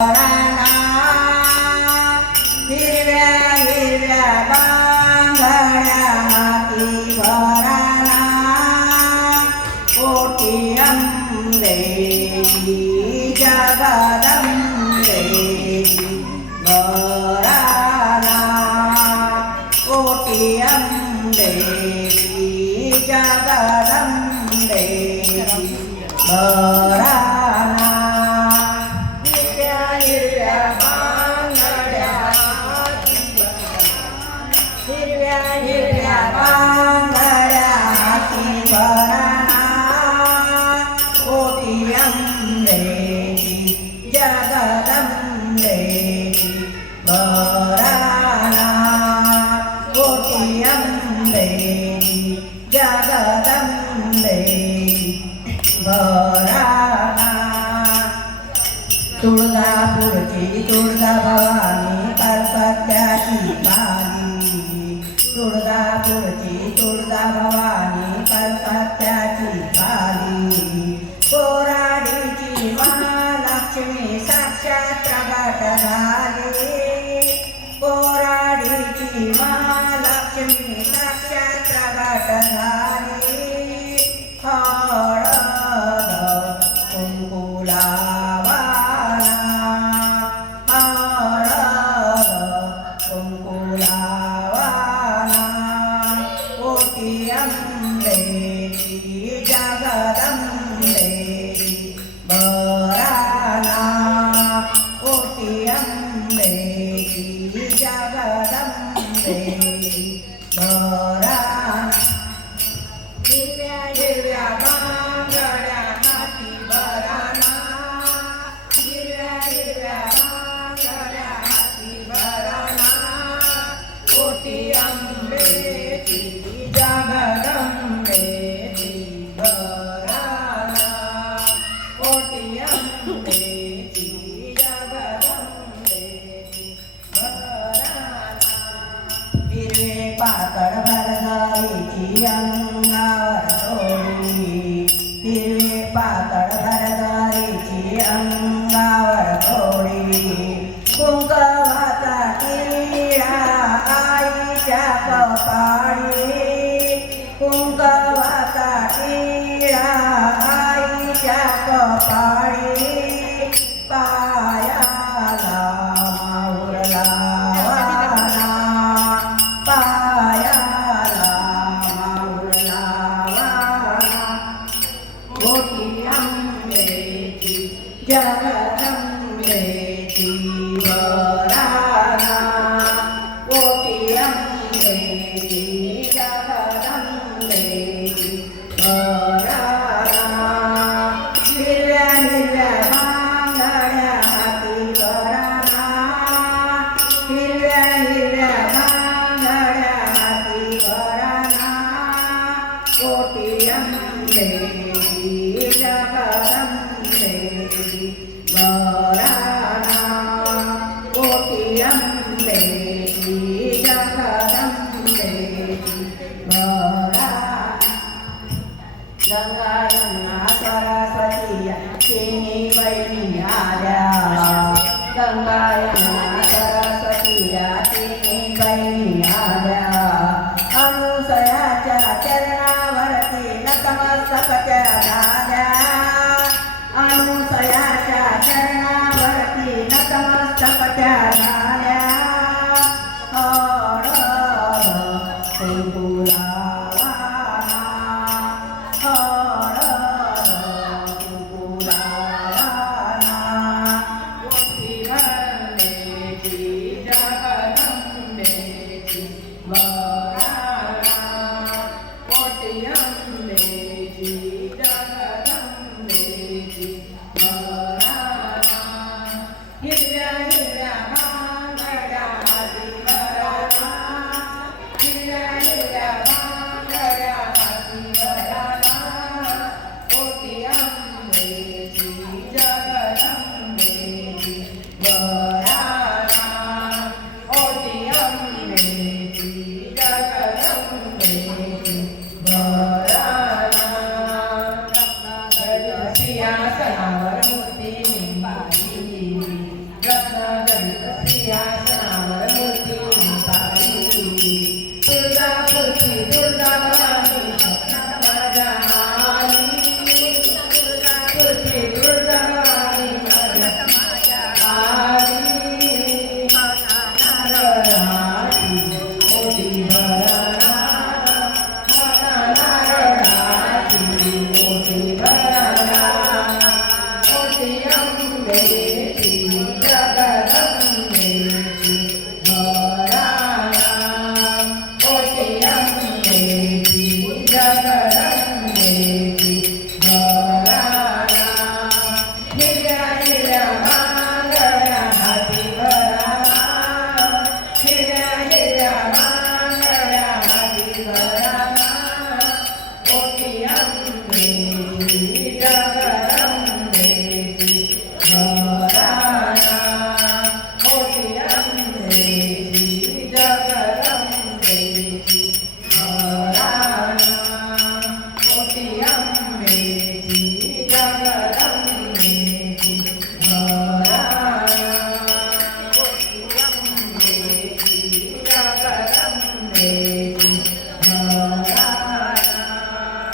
राणा हिरव्या हिरव्या बांगड्या हाती भराना कोटी अंबेची जगदंबेची भराना कोटी अंबेची जगदंबेची भराना हिरव्या हिरव्या बांगड्या हाती भराना कोटी अंबेची जगदंबेची भराना कोटी अंबेची जगदंबेची भराना तुळजापूरची तुळजा भवानी कलकत्त्याची काली तुळजापूरची तुळजा भवानी कलकत्त्याची काली कोराडीची महालक्ष्मी साक्षात प्रगट झाली कोराडीची महालक्ष्मी साक्षात प्रगट झाली हळद कुंकू लावाना हळद कुंकू लावाना कोटी अंबेची जगदंबेची भराना कोटी अंबेची जगदंबेची भराना हिरव्या हिरव्या बांगड्या हाती भराना हिरव्या हिरव्या बांगड्या हाती भराना कोटी अंबेची जगदंबेची भराना कोटी अंबेची जगदंबेची भराना हिरवे पातळ भरगईची अंगावर तोडी हिरवे पातळ भरगईची अंगावर तोडी कुंकवाचा टिळा आईच्या कपाळी कुंकवाचा टिळा आईच्या कपाळी पायाला माऊर लावाना पायाला माऊर लावाना कोटी अंबेची जगदंबेची भराना कोटी अंबेची जगदंबेची भराना हिरव्या हिरव्या बांगड्या हाती भराना हिरव्या हिरव्या बांगड्या हाती भराना कोटी अंबेची जगदंबेची भराना कोटी अंबेची जगदंबेची भराना गंगा यमुना सरस्वती तिन्ही बहिणी आल्या गंगा यमुना सरस्वती तिन्ही बहिणी आल्या अनुसयाच्या चरणावरती नतमस्तक त्या झाल्या अनुसयाच्या चरणावरती नतमस्तक त्या झाल्या हळद कुंकू लावाना हळद कुंकू लावाना कोटी अंबेची जगदंबेची भराना कोटी अंबेची जगदंबेची भराना हिरव्या हिरव्या बांगड्या हाती भराना हिरव्या हिरव्या बांगड्या हाती भराना कोटी अंबेची जगदंबेची भराना कोटी अंबेची जगदंबेची भराना सिंहासनावर मूर्ती निंबाई या